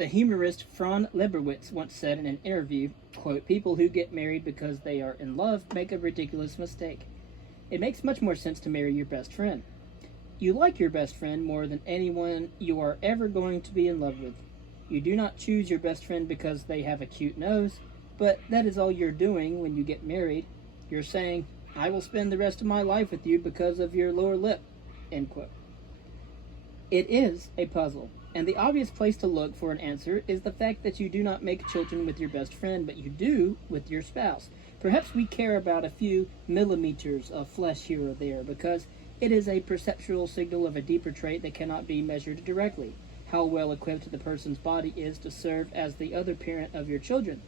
The humorist Fran Lebowitz once said in an interview, quote, "People who get married because they are in love make a ridiculous mistake. It makes much more sense to marry your best friend. You like your best friend more than anyone you are ever going to be in love with. You do not choose your best friend because they have a cute nose, but that is all you're doing when you get married. You're saying, I will spend the rest of my life with you because of your lower lip." End quote. It is a puzzle, and the obvious place to look for an answer is the fact that you do not make children with your best friend, but you do with your spouse. Perhaps we care about a few millimeters of flesh here or there because it is a perceptual signal of a deeper trait that cannot be measured directly. How well equipped the person's body is to serve as the other parent of your children.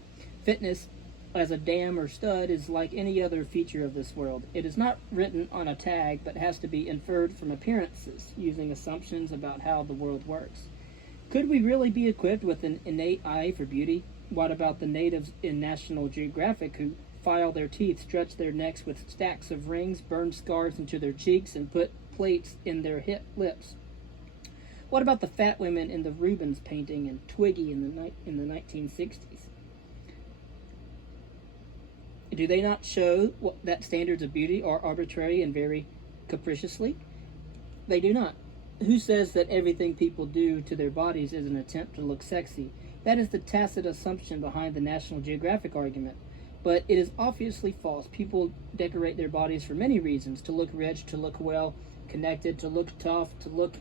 Fitness as a dam or stud is like any other feature of this world. It is not written on a tag, but has to be inferred from appearances, using assumptions about how the world works. Could we really be equipped with an innate eye for beauty? What about the natives in National Geographic who file their teeth, stretch their necks with stacks of rings, burn scars into their cheeks, and put plates in their lips? What about the fat women in the Rubens painting and Twiggy in the 1960s? Do they not show that standards of beauty are arbitrary and vary capriciously? They do not. Who says that everything people do to their bodies is an attempt to look sexy? That is the tacit assumption behind the National Geographic argument. But it is obviously false. People decorate their bodies for many reasons: to look rich, to look well connected, to look tough, to look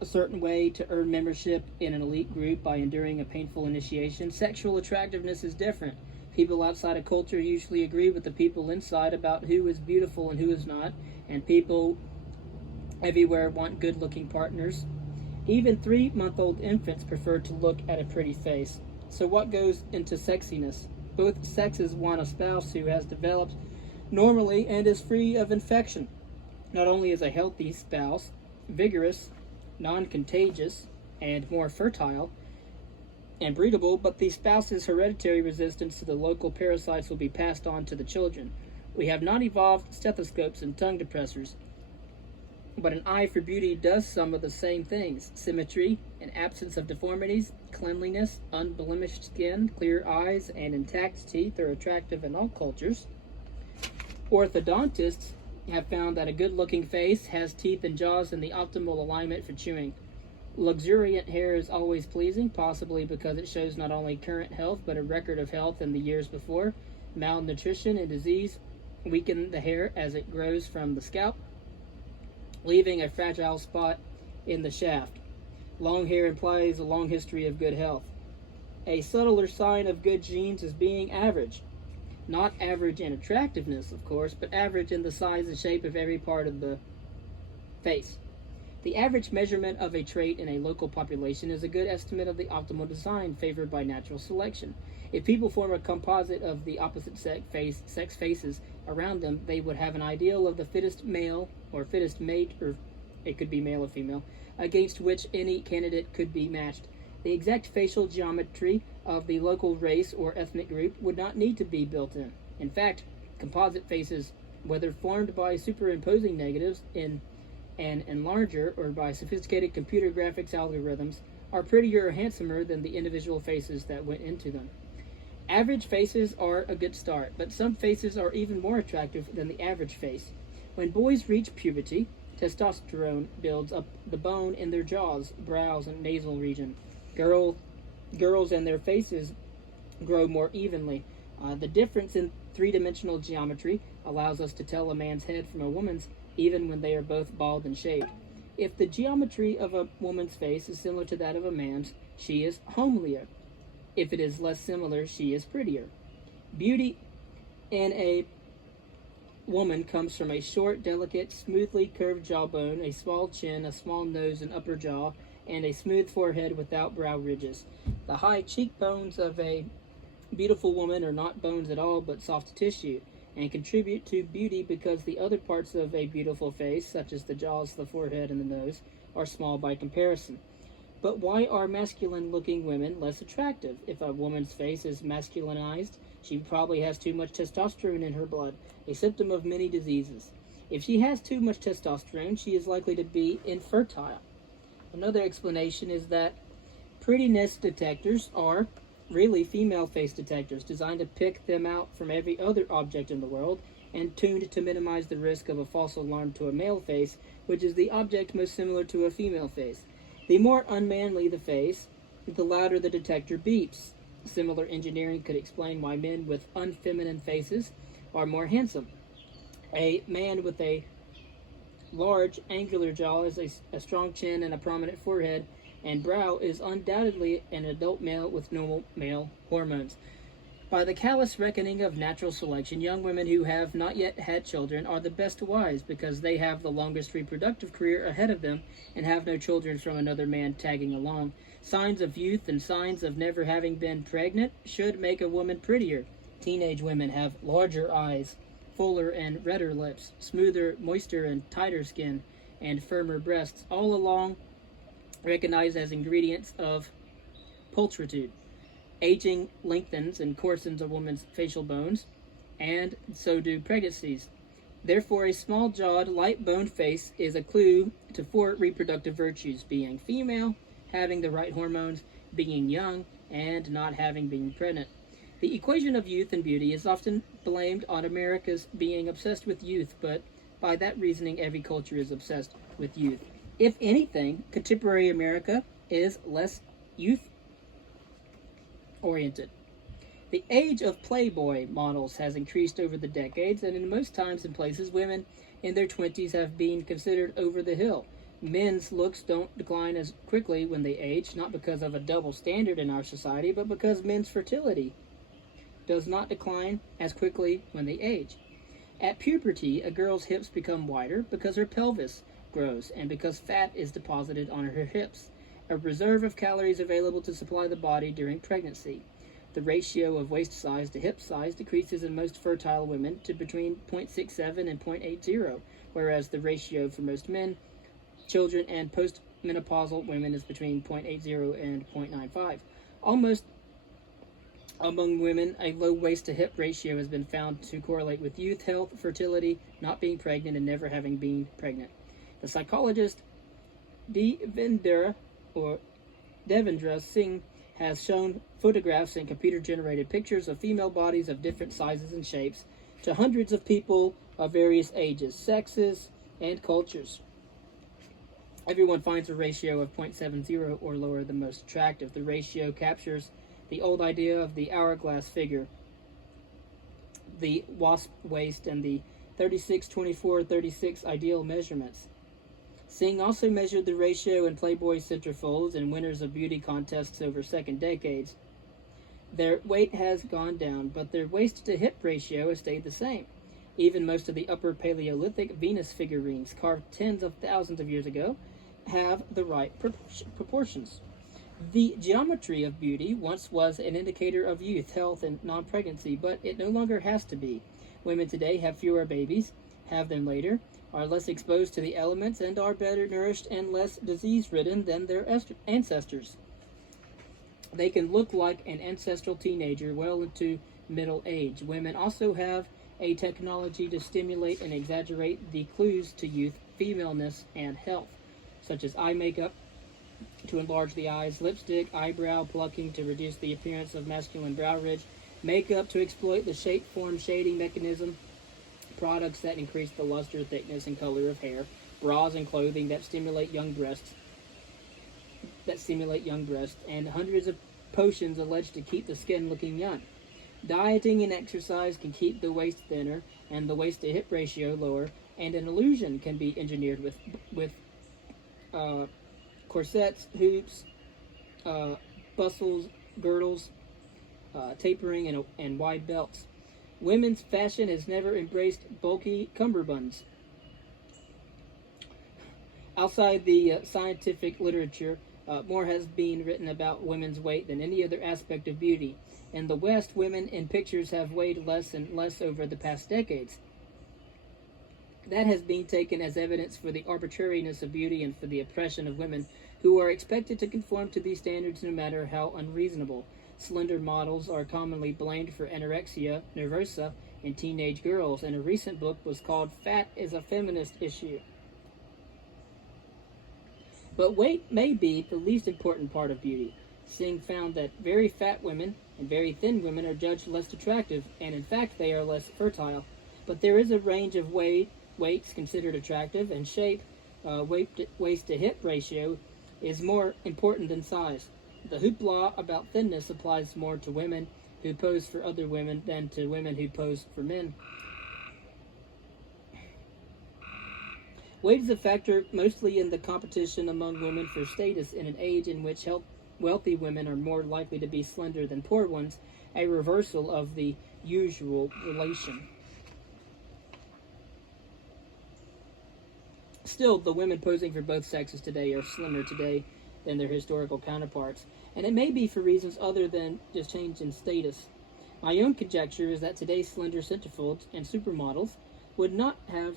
a certain way, to earn membership in an elite group by enduring a painful initiation. Sexual attractiveness is different. People outside a culture usually agree with the people inside about who is beautiful and who is not, and people everywhere want good-looking partners. Even 3-month-old infants prefer to look at a pretty face. So what goes into sexiness? Both sexes want a spouse who has developed normally and is free of infection. Not only is a healthy spouse vigorous, non-contagious, and more fertile and breedable, but the spouse's hereditary resistance to the local parasites will be passed on to the children. We have not evolved stethoscopes and tongue depressors, but an eye for beauty does some of the same things. Symmetry, an absence of deformities, cleanliness, unblemished skin, clear eyes, and intact teeth are attractive in all cultures. Orthodontists have found that a good-looking face has teeth and jaws in the optimal alignment for chewing. Luxuriant hair is always pleasing, possibly because it shows not only current health, but a record of health in the years before. Malnutrition and disease weaken the hair as it grows from the scalp, leaving a fragile spot in the shaft. Long hair implies a long history of good health. A subtler sign of good genes is being average. Not average in attractiveness, of course, but average in the size and shape of every part of the face. The average measurement of a trait in a local population is a good estimate of the optimal design favored by natural selection. If people form a composite of the opposite sex faces around them, they would have an ideal of the fittest male or fittest mate, or it could be male or female, against which any candidate could be matched. The exact facial geometry of the local race or ethnic group would not need to be built in. In fact, composite faces, whether formed by superimposing negatives in an enlarger or by sophisticated computer graphics algorithms, are prettier or handsomer than the individual faces that went into them. Average faces are a good start, but some faces are even more attractive than the average face. When boys reach puberty, testosterone builds up the bone in their jaws, brows, and nasal region. Girls and their faces grow more evenly. The difference in three-dimensional geometry allows us to tell a man's head from a woman's, even when they are both bald and shaved. If the geometry of a woman's face is similar to that of a man's, she is homelier. If it is less similar, she is prettier. Beauty in a woman comes from a short, delicate, smoothly curved jawbone, a small chin, a small nose and upper jaw, and a smooth forehead without brow ridges. The high cheekbones of a beautiful woman are not bones at all, but soft tissue, and contribute to beauty because the other parts of a beautiful face, such as the jaws, the forehead, and the nose, are small by comparison. But why are masculine-looking women less attractive? If a woman's face is masculinized, she probably has too much testosterone in her blood, a symptom of many diseases. If she has too much testosterone, she is likely to be infertile. Another explanation is that prettiness detectors are really female face detectors designed to pick them out from every other object in the world and tuned to minimize the risk of a false alarm to a male face, which is the object most similar to a female face. The more unmanly the face, the louder the detector beeps. Similar engineering could explain why men with unfeminine faces are more handsome. A man with a large, angular jaw is a strong chin and a prominent forehead and brow is undoubtedly an adult male with normal male hormones. By the callous reckoning of natural selection, young women who have not yet had children are the best wives because they have the longest reproductive career ahead of them and have no children from another man tagging along. Signs of youth and signs of never having been pregnant should make a woman prettier. Teenage women have larger eyes, fuller and redder lips, smoother, moister, and tighter skin, and firmer breasts, all along recognized as ingredients of pulchritude. Aging lengthens and coarsens a woman's facial bones, and so do pregnancies. Therefore, a small-jawed, light-boned face is a clue to four reproductive virtues: being female, having the right hormones, being young, and not having been pregnant. The equation of youth and beauty is often blamed on America's being obsessed with youth, but by that reasoning, every culture is obsessed with youth. If anything, contemporary America is less youth-oriented. The age of Playboy models has increased over the decades, and in most times and places, women in their 20s have been considered over the hill. Men's looks don't decline as quickly when they age, not because of a double standard in our society, but because men's fertility does not decline as quickly when they age. At puberty, a girl's hips become wider because her pelvis grows and because fat is deposited on her hips, a reserve of calories available to supply the body during pregnancy. The ratio of waist size to hip size decreases in most fertile women to between 0.67 and 0.80, whereas the ratio for most men, children, and postmenopausal women is between 0.80 and 0.95. Almost among women, a low waist to hip ratio has been found to correlate with youth, health, fertility, not being pregnant, and never having been pregnant. The psychologist Devendra Singh has shown photographs and computer-generated pictures of female bodies of different sizes and shapes to hundreds of people of various ages, sexes, and cultures. Everyone finds a ratio of 0.70 or lower the most attractive. The ratio captures the old idea of the hourglass figure, the wasp waist, and the 36-24-36 ideal measurements. Singh also measured the ratio in Playboy centerfolds and winners of beauty contests over second decades. Their weight has gone down, but their waist-to-hip ratio has stayed the same. Even most of the Upper Paleolithic Venus figurines, carved tens of thousands of years ago, have the right proportions. The geometry of beauty once was an indicator of youth, health, and non-pregnancy, but it no longer has to be. Women today have fewer babies, have them later, are less exposed to the elements, and are better nourished and less disease-ridden than their ancestors. They can look like an ancestral teenager well into middle age. Women also have a technology to stimulate and exaggerate the clues to youth, femaleness, and health, such as eye makeup to enlarge the eyes, lipstick, eyebrow plucking to reduce the appearance of masculine brow ridge, makeup to exploit the shape-form shading mechanism, products that increase the luster, thickness, and color of hair, bras and clothing that stimulate young breasts, and hundreds of potions alleged to keep the skin looking young. Dieting and exercise can keep the waist thinner and the waist-to-hip ratio lower, and an illusion can be engineered with corsets, hoops, bustles, girdles, tapering, and wide belts. Women's fashion has never embraced bulky cummerbunds. Outside the scientific literature, more has been written about women's weight than any other aspect of beauty. In the West, women in pictures have weighed less and less over the past decades. That has been taken as evidence for the arbitrariness of beauty and for the oppression of women who are expected to conform to these standards no matter how unreasonable. Slender models are commonly blamed for anorexia nervosa in teenage girls, and a recent book was called Fat is a Feminist Issue. But weight may be the least important part of beauty. Singh found that very fat women and very thin women are judged less attractive, and in fact they are less fertile. But there is a range of weights considered attractive, and shape, waist to hip ratio, is more important than size. The hoopla about thinness applies more to women who pose for other women than to women who pose for men. Weight is a factor mostly in the competition among women for status in an age in which wealthy women are more likely to be slender than poor ones, a reversal of the usual relation. Still, the women posing for both sexes today are slimmer today than their historical counterparts, and it may be for reasons other than just change in status. My own conjecture is that today's slender centerfolds and supermodels would not have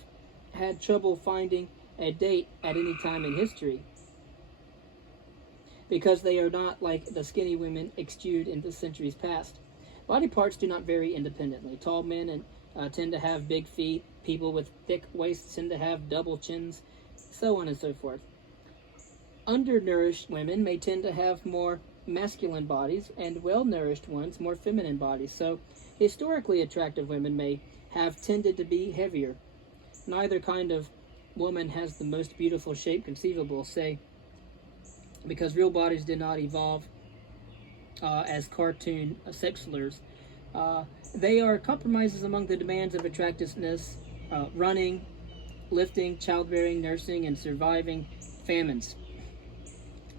had trouble finding a date at any time in history, because they are not like the skinny women exuded in the centuries past. Body parts do not vary independently. Tall men tend to have big feet. People with thick waists tend to have double chins, so on and so forth. Undernourished women may tend to have more masculine bodies, and well-nourished ones more feminine bodies. So, historically attractive women may have tended to be heavier. Neither kind of woman has the most beautiful shape conceivable, say, because real bodies did not evolve as cartoon sex slurs. They are compromises among the demands of attractiveness, running, lifting, childbearing, nursing, and surviving famines.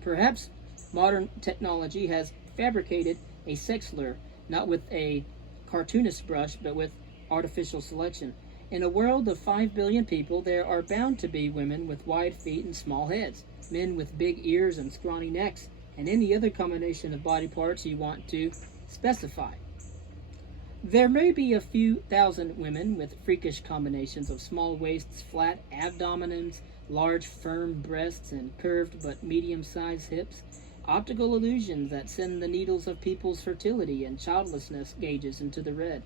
Perhaps modern technology has fabricated a sex slur, not with a cartoonist brush, but with artificial selection. In a world of 5 billion people, there are bound to be women with wide feet and small heads, men with big ears and scrawny necks, and any other combination of body parts you want to specify. There may be a few thousand women with freakish combinations of small waists, flat abdomens, large firm breasts, and curved but medium-sized hips, optical illusions that send the needles of people's fertility and childlessness gauges into the red.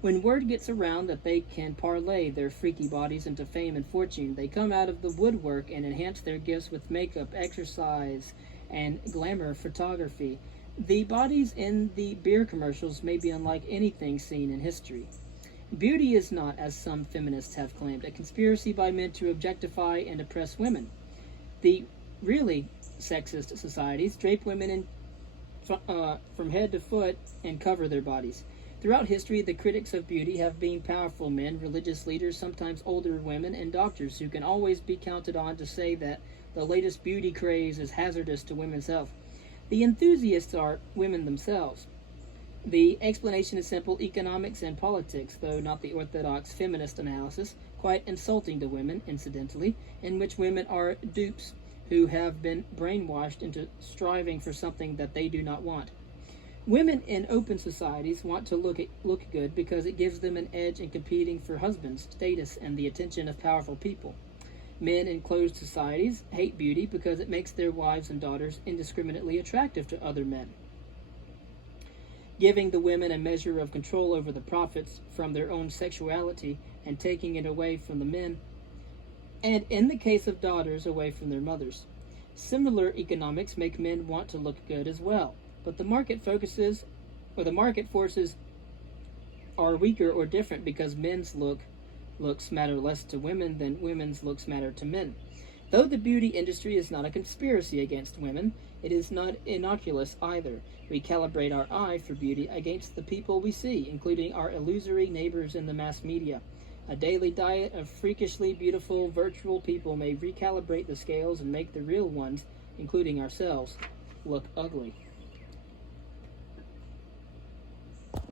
When word gets around that they can parlay their freaky bodies into fame and fortune, they come out of the woodwork and enhance their gifts with makeup, exercise, and glamour photography. The bodies in the beer commercials may be unlike anything seen in history. Beauty is not, as some feminists have claimed, a conspiracy by men to objectify and oppress women. The really sexist societies drape women from head to foot and cover their bodies. Throughout history, the critics of beauty have been powerful men, religious leaders, sometimes older women, and doctors who can always be counted on to say that the latest beauty craze is hazardous to women's health. The enthusiasts are women themselves. The explanation is simple: economics and politics, though not the orthodox feminist analysis, quite insulting to women, incidentally, in which women are dupes who have been brainwashed into striving for something that they do not want. Women in open societies want to look good because it gives them an edge in competing for husbands, status, and the attention of powerful people. Men in closed societies hate beauty because it makes their wives and daughters indiscriminately attractive to other men, giving the women a measure of control over the profits from their own sexuality and taking it away from the men, and in the case of daughters, away from their mothers. Similar economics make men want to look good as well. But the market forces are weaker or different because men's looks matter less to women than women's looks matter to men. Though the beauty industry is not a conspiracy against women, it is not innocuous either. We calibrate our eye for beauty against the people we see, including our illusory neighbors in the mass media. A daily diet of freakishly beautiful virtual people may recalibrate the scales and make the real ones, including ourselves, look ugly.